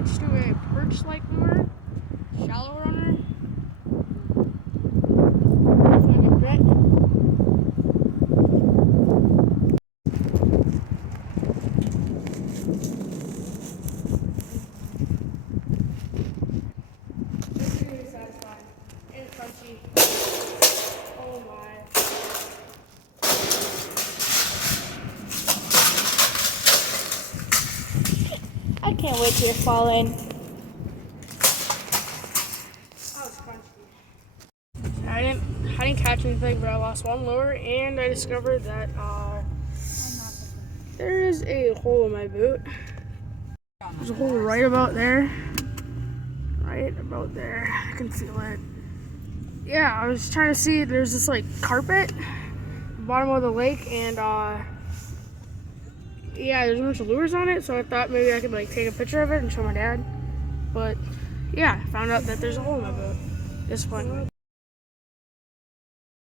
switch to a perch-like lure, shallow runner. Find a grit. This is really satisfying and crunchy. Oh my. I can't wait till you fall in. That was crunchy. I didn't catch anything, but I lost one lure, and I discovered that there is a hole in my boot. There's a hole right about there. Right about there. I can feel it. Yeah, I was trying to see. There's this like carpet at the bottom of the lake, and yeah, there's a bunch of lures on it. So I thought maybe I could like take a picture of it and show my dad. But yeah, I found out that there's a hole in my boot. Disappointing.